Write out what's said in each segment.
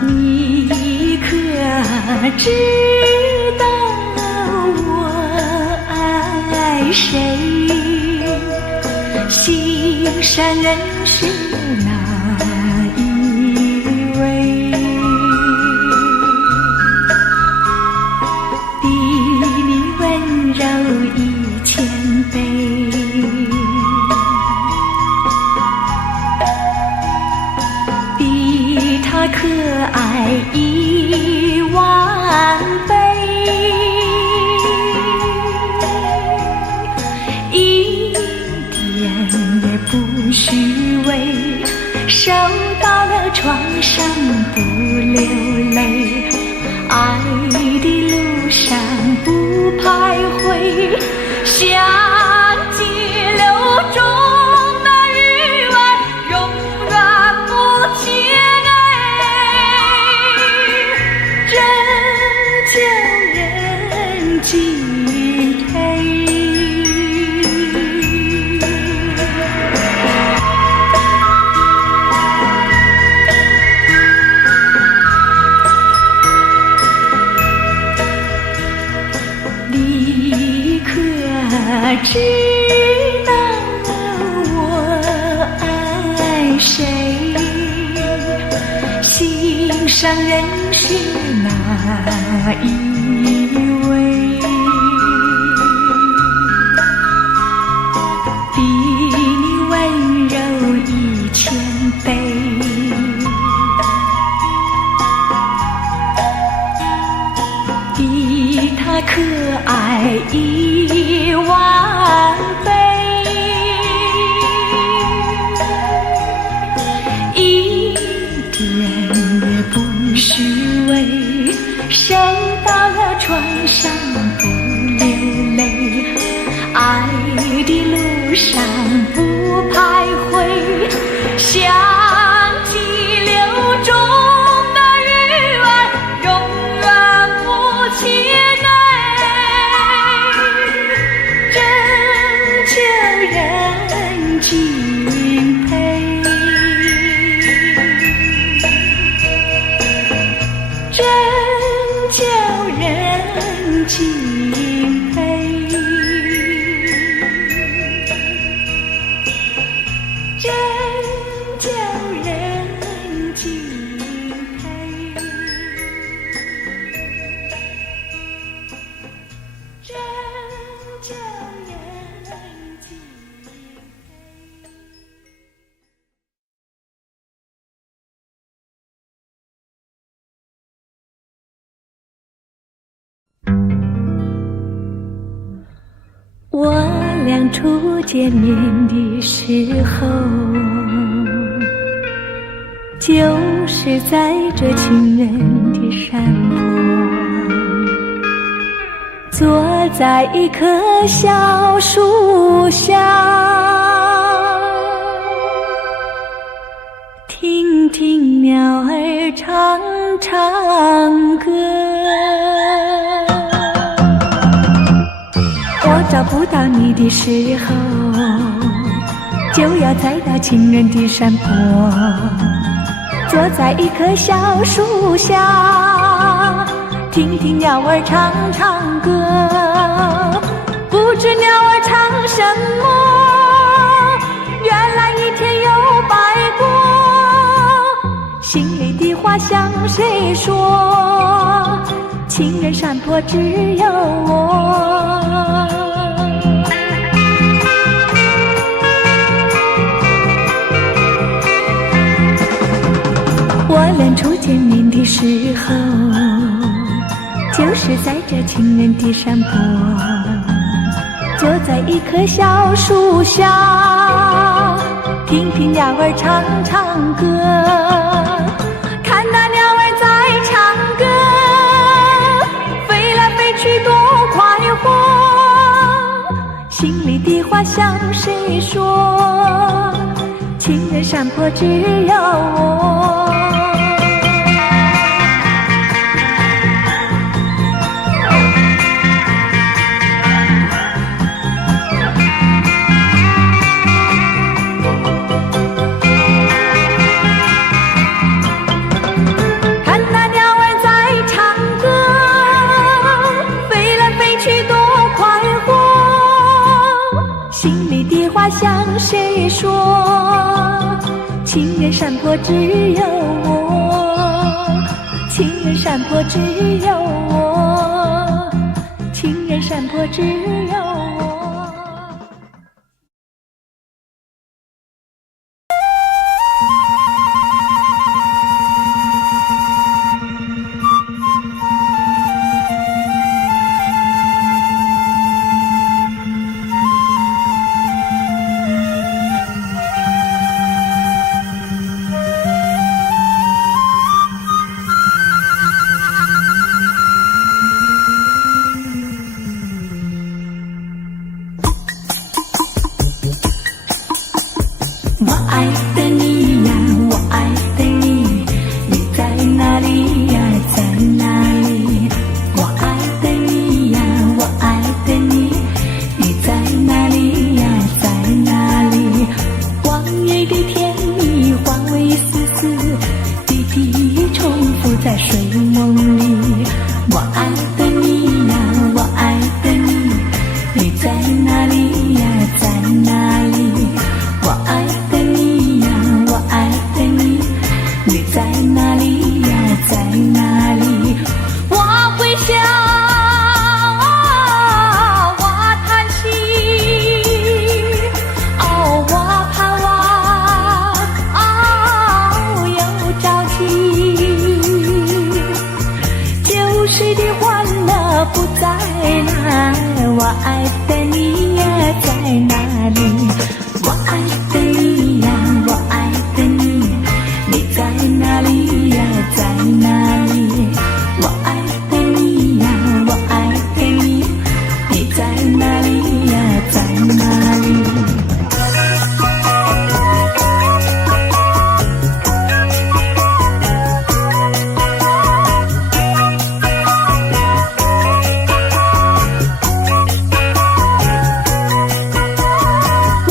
你可知道我爱谁？心上人是哪一位？比你温柔1000倍，比他可爱10000倍，一点也不虚伪，受到了创伤不流泪，爱的路上不徘徊，像激流中的鱼儿，永远不气馁，真叫人敬佩。你可知道我爱谁？心上人是哪一位？比你温柔1000倍，比他可爱10000倍，一点也不虚伪，受到了创伤不流泪，爱的路上不徘徊，像激流中的鱼儿，永远不气馁，真叫人敬佩，真叫人敬佩，真叫人敬佩，真叫人敬佩。我俩初见面的时候，就是在这情人的山坡，坐在一棵小树下，听听鸟儿唱唱歌。我找不到你的时候，就要再到情人的山坡，坐在一棵小树下，听听鸟儿唱唱歌。不知鸟儿唱什么，原来一天又白过，心里的话向谁说？情人山坡只有我。我俩初见面的时候，就是在这情人的山坡，坐在一棵小树下，听听鸟儿唱唱歌。看那鸟儿在唱歌，飞来飞去多快活，心里的话向谁说？情人山坡只有我。看谁说情人山坡只有我？情人山坡只有我，情人山坡只有我。我爱的你呀，我爱的你，你在哪里呀，在哪里？我爱的你呀，我爱的你，你在哪里呀，在哪里？往日的甜蜜化为一丝丝滴滴重复在睡梦里。我爱的你呀，我爱的你，你在哪里呀，在哪里？我爱的你呀，我爱的你，你在哪里呀，在哪里？我会笑，我叹息，哦，我盼望，哦，又着急。旧时的欢乐不再来，我爱的你呀，在哪里？我爱的你呀，我爱的你，你在哪里呀，在哪里？我爱的你呀，我爱的你，你在哪里呀，在哪里？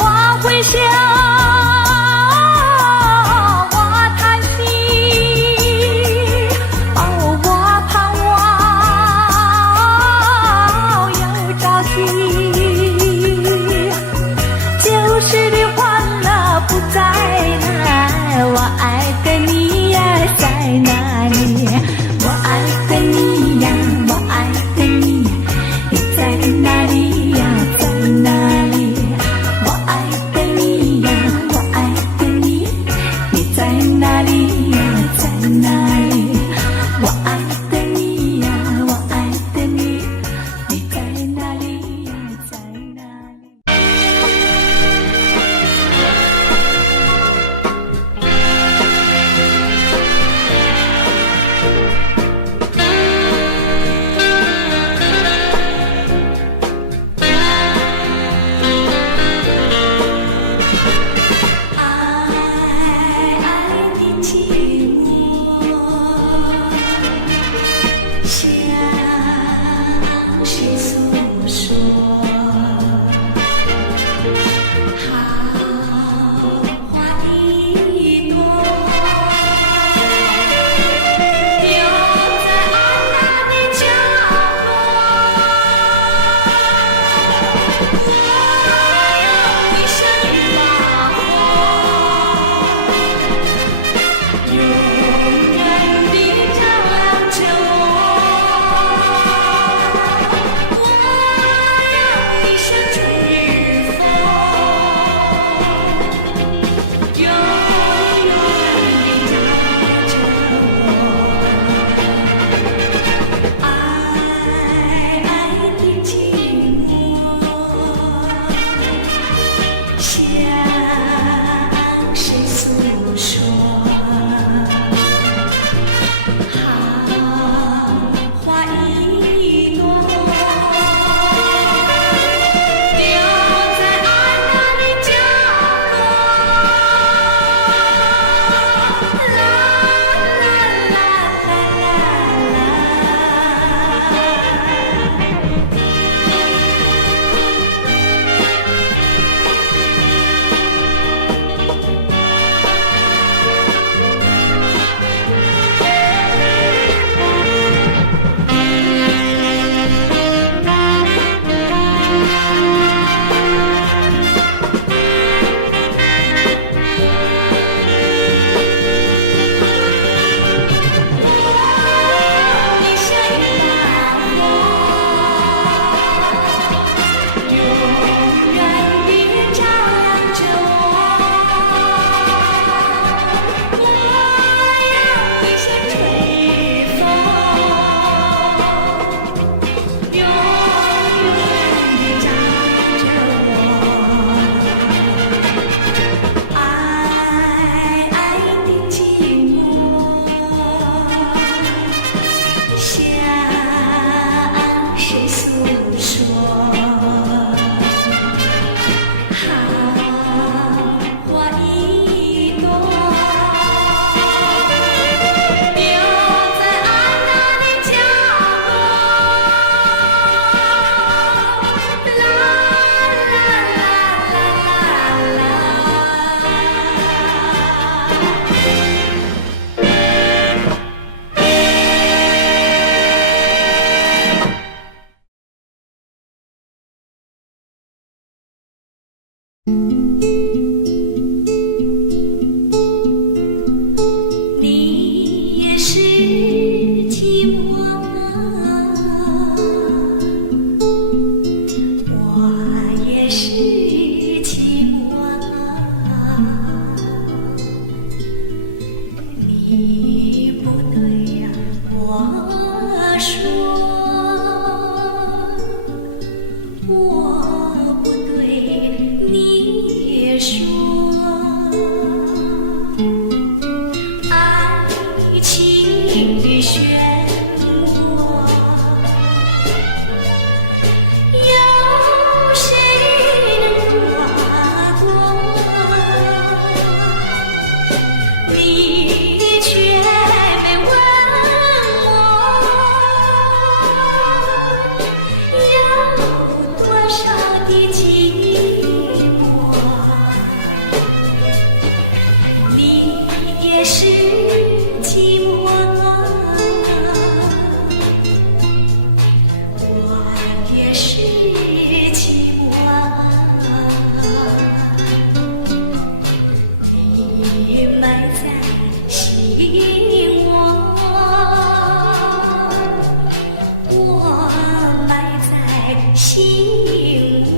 漩涡，有谁能跨过？你却没问我，有多少的寂寞？你也是寂寞，我也是寂寞。你埋在心窝，我埋在心窝。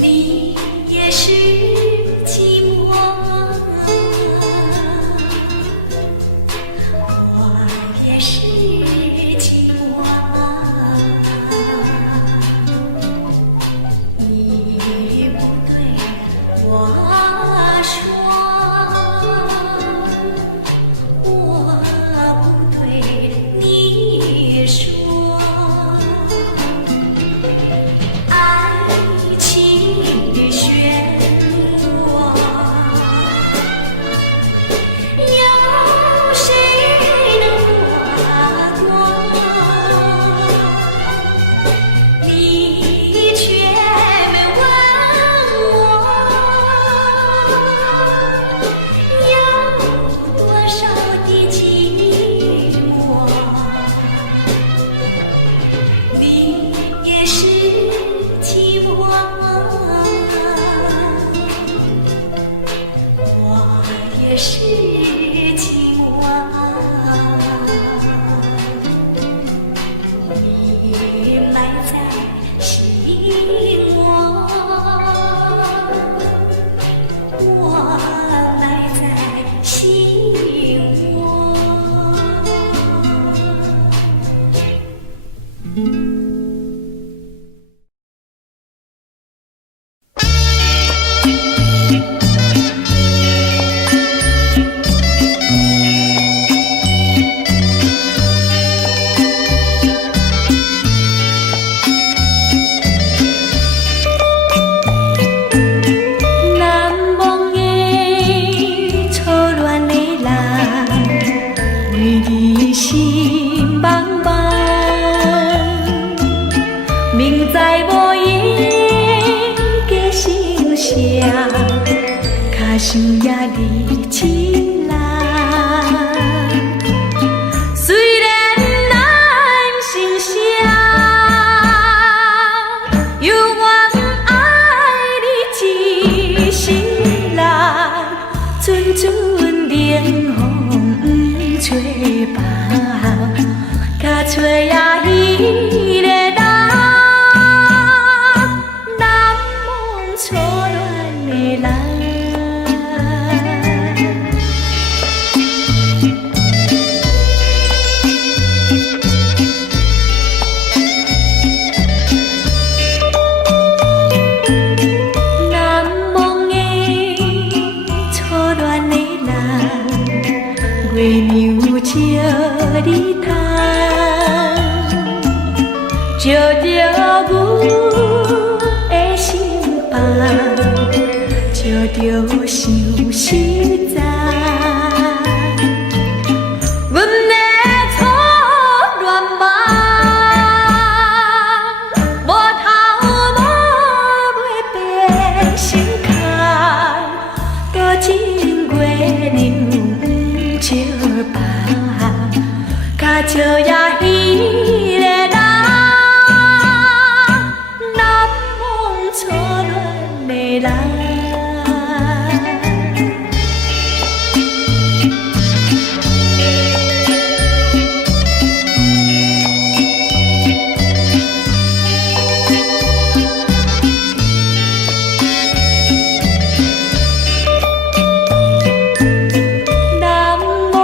你也是寂寞，我也是寂寞。你不对我说，我不对你说。爱情漩涡，有谁能跨过？你却没问我，有多少的寂寞？你也是寂寞，我也是寂寞。你埋在心窝，我埋在心窝。难忘的初恋的人，为你心茫茫，明知无影的声声，脚想也你亲人。虽然咱心声，犹原爱你一世人，阵阵冷风不吹别，甲找也彼个人，难忘初恋的人。难忘的初恋的人，月亮照你窗，照着阮的心房，照着想实在。阮的初恋梦，无头无尾变成空，到今月亮不照别，甲照也彼个人，难忘初恋的人。难忘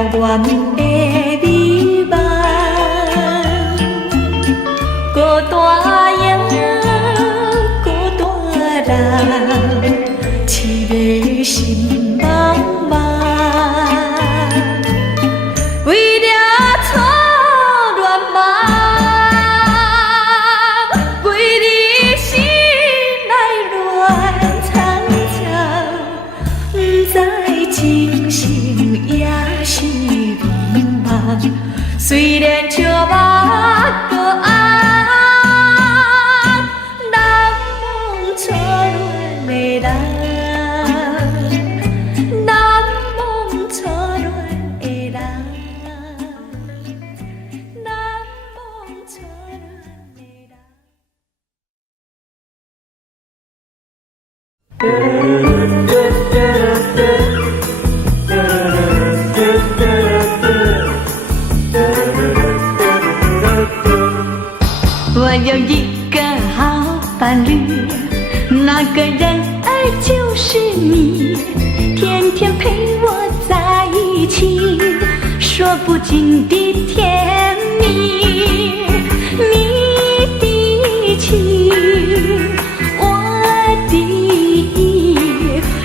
了阮的美梦。孤单影，孤单人，凄迷心茫茫。为了错乱梦，为你心内乱苍苍，不知情形也是迷茫。虽然笑目搁红。我有一个好伴侣，那个人儿就是你，天天陪我在一起，说不尽的甜蜜。你的情，我的意，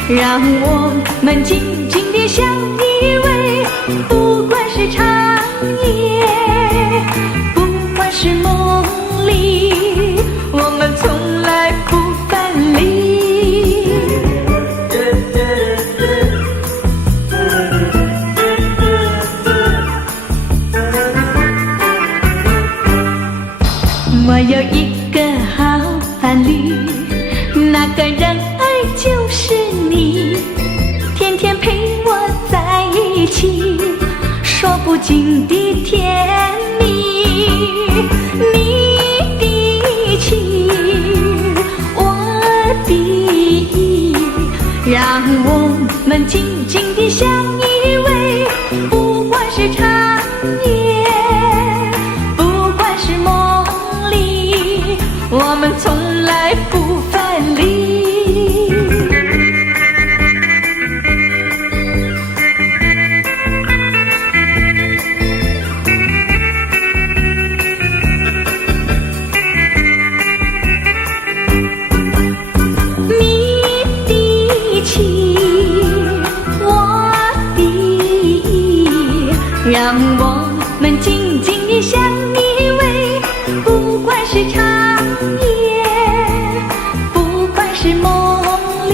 让我们紧紧地相依偎，不管是长夜，不管是梦里，我们从来不分离。我有一个好伴侣，那个人儿就是你，天天陪我在一起，说不尽的甜蜜。你的情，我的意，让我们紧紧地相依偎，不管是长夜，不管是梦里，我们从来不分离。让我们紧紧地相依偎，不管是长夜，不管是梦里，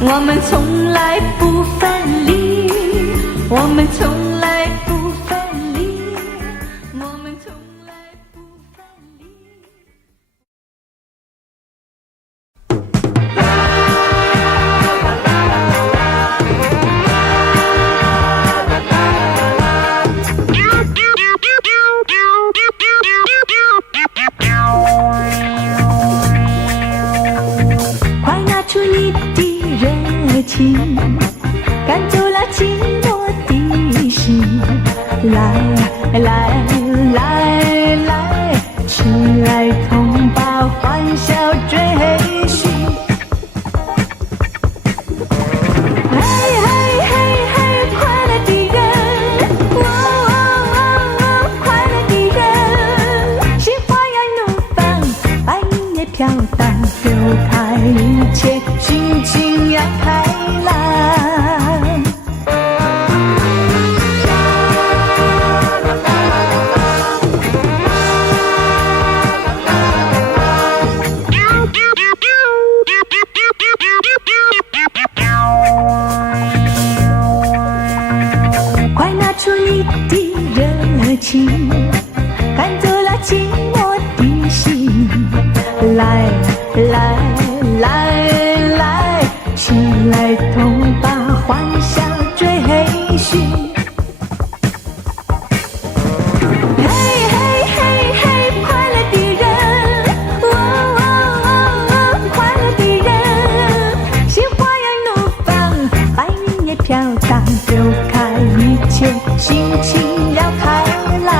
我们从来不分离，我们从来不分离，我们从来不分离。赶走了寂寞的心，来来来来，亲爱同胞，欢笑追寻。嘿嘿嘿嘿，快乐的人，快乐的人，心花园怒放，白云也飘荡，丢开一切，心情要开朗。快拿出你的热情，赶走了寂寞的心，来来来来，亲爱同胞，欢笑追寻。嘿嘿嘿嘿，快乐的人，快乐的人，心花园怒放，白云也飘荡，丢开一切，心情要开朗。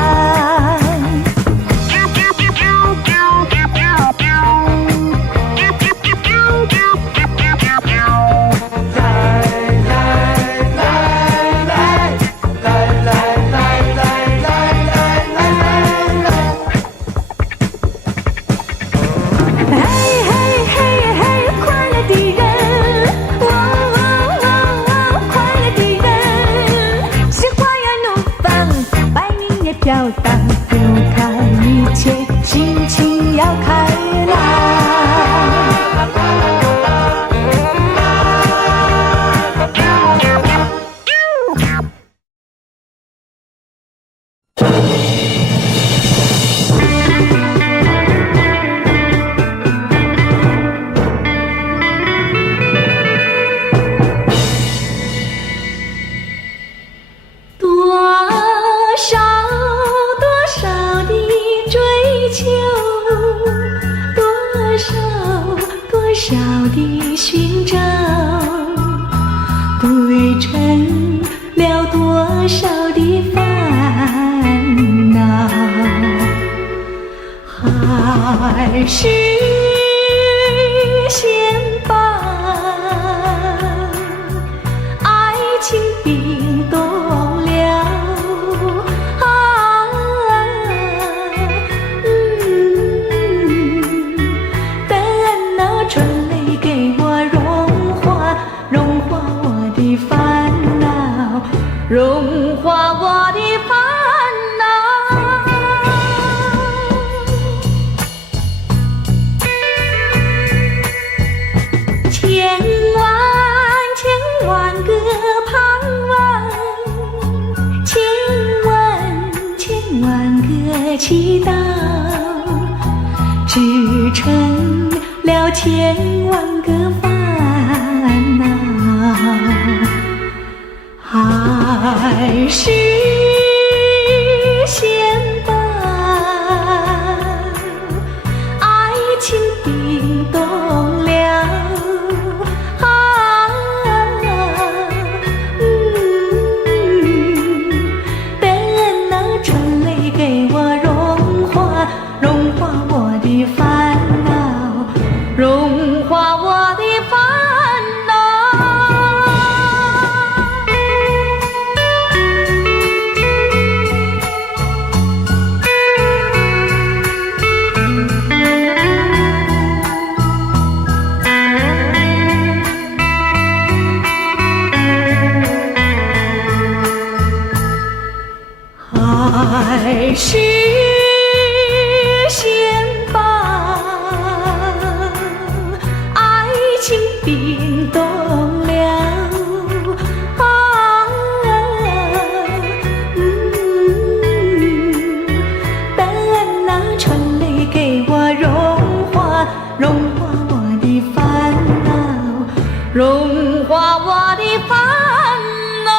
要开朗。多少的寻找，对称了多少的烦恼，还是先把爱情冰冻了。融化我的烦恼，千万个盼望，千万个祈祷，支撑了千万个烦恼。还是先把爱情冰冻了，等那春雷给我融化我的烦恼，融化我的烦恼。还是先把爱情冰冻了，等那春雷给我融化我的烦恼，融化我的烦恼。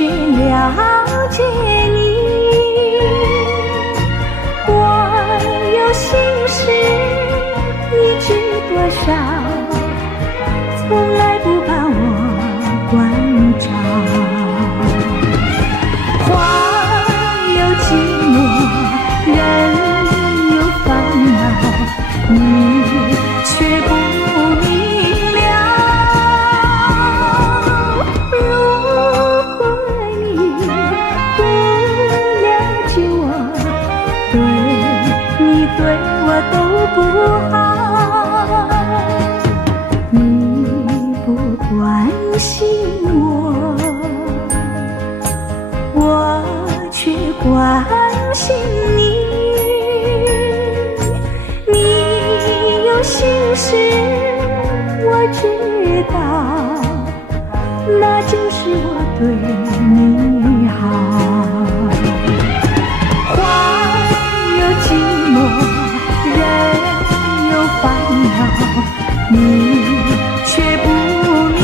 了解你，我有心事，你知多少？从来不把我关照。花有寂寞，人有烦恼，你却不明了。如果你不了解我，对你对我都不好，你不关心我，我却关心你。你有心事我知道，那就是我对你好。花有寂寞，人有烦恼，你却不明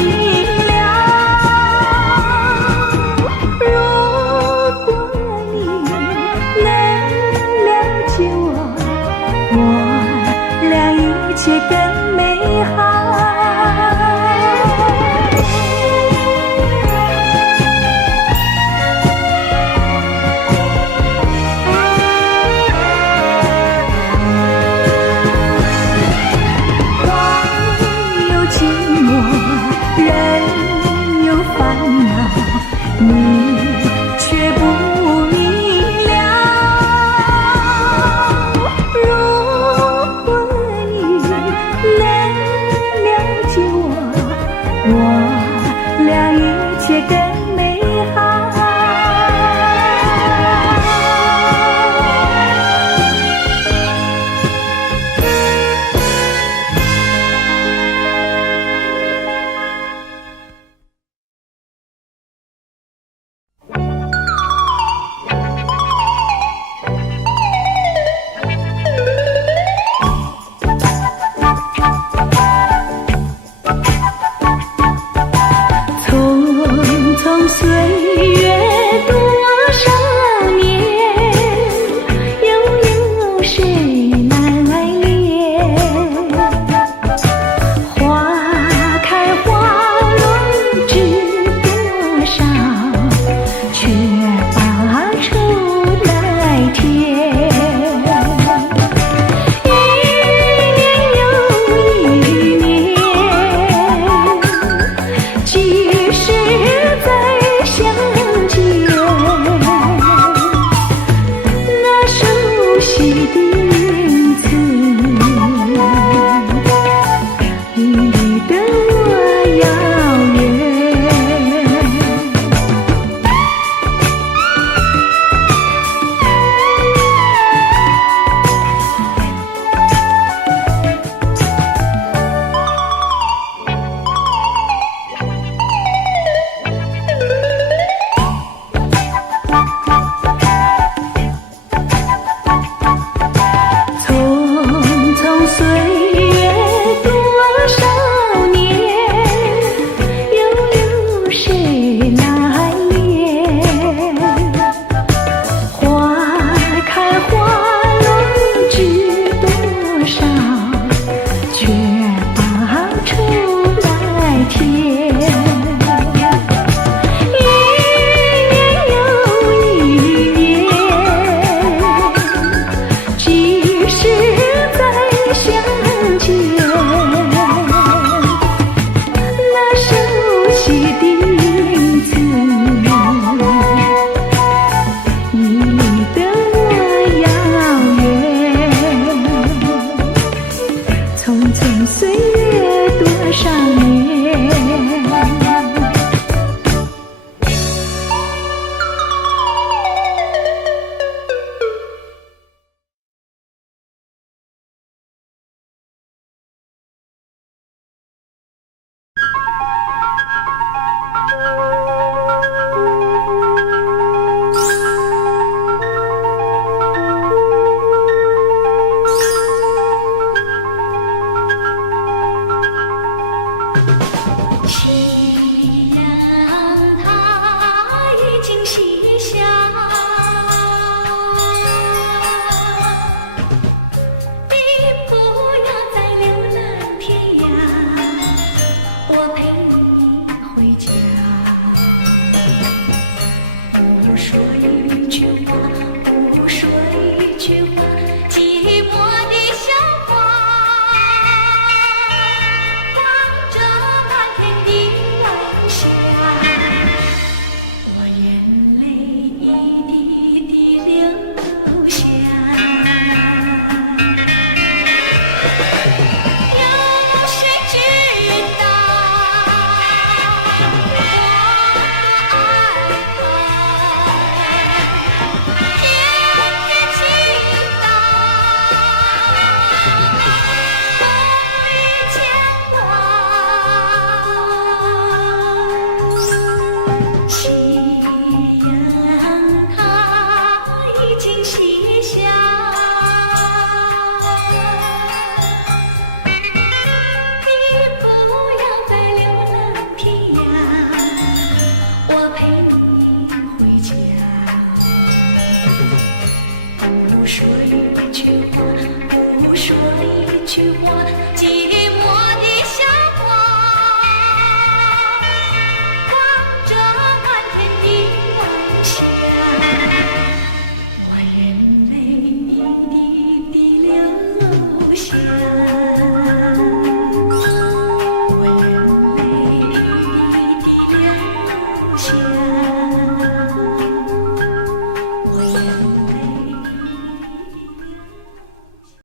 了。如果你能了解我，我俩一切更美好。月多少年，又有谁来怜？花开花落知多少，却把愁来添。岁月多少年？夕阳它已经西下，你不要再流浪天涯，我陪你回家。不说。